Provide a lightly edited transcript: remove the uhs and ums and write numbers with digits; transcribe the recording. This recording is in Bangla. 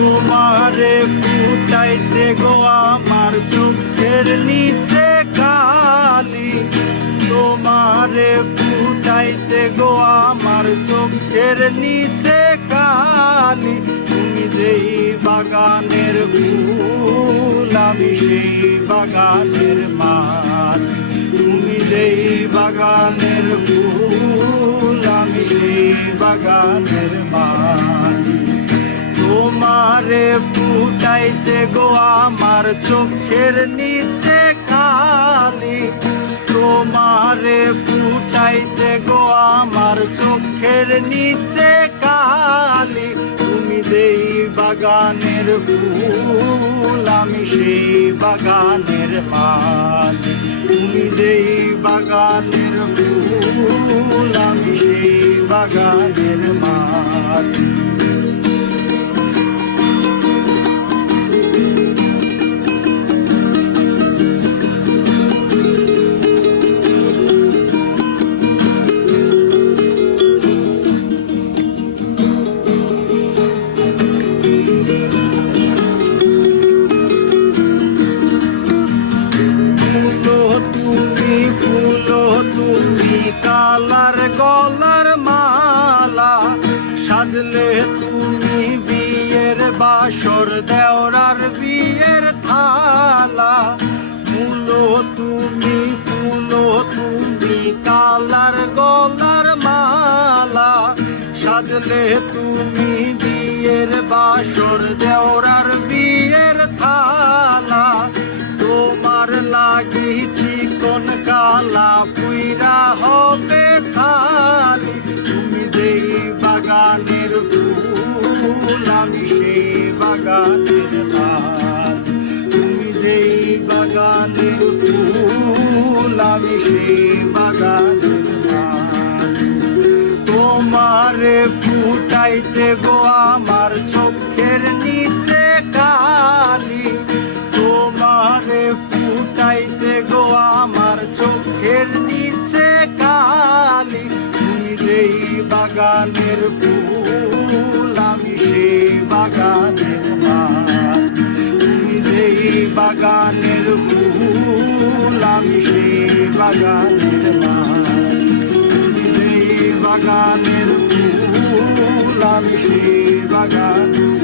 তোমারে ফুটাইতে গো আমার চোখের নিচে কালি, তোমারে ফুটাইতে গো আমার চোখের নিচে কালি। তুমি যেই বাগানের ফুল আমি সেই বাগানের মাল, তুমি যেই বাগানের ফুল আমি সেই বাগানের মাল। তোমারে ফুটাইতে গো আমার চোখের নিচে কালি, তোমারে ফুটাইতে গো আমার চোখের নিচে কালি। তুমি যেই বাগানের ফুল আমি সেই বাগানের মালি, তুমি যেই বাগানের ফুল আমি সেই বাগানের মালি। কালার গলার মালা সাজলে তুমি বিয়ের বাসর দেওরার বিয়ের থালা। ফুলো তুমি ফুলো তুমি কালার গলার মালা সাজলে তুমি বিয়ের বাসর দেওরার বিয়ের থালা। তোমার লাগি চিকন কালা পুইরা হবে সালি, তুমি যেই বাগানের ফুল আমি সেই বাগানের মাল, তুমি যেই বাগানের ফুল আমি সেই বাগানের মাল। তোমারে ফুটাইতে গো আমার চোখের নিচে কালি, তোমারে ফুটাইতে গো আমার চোখের নিচে কালি। তুমি যেই বাগানের ফুল আমি সেই বাগানের মাল, তুমি যেই বাগানের ফুল আমি সেই বাগানের মাল, তুমি যেই বাগানের ফুল আমি সেই বাগানের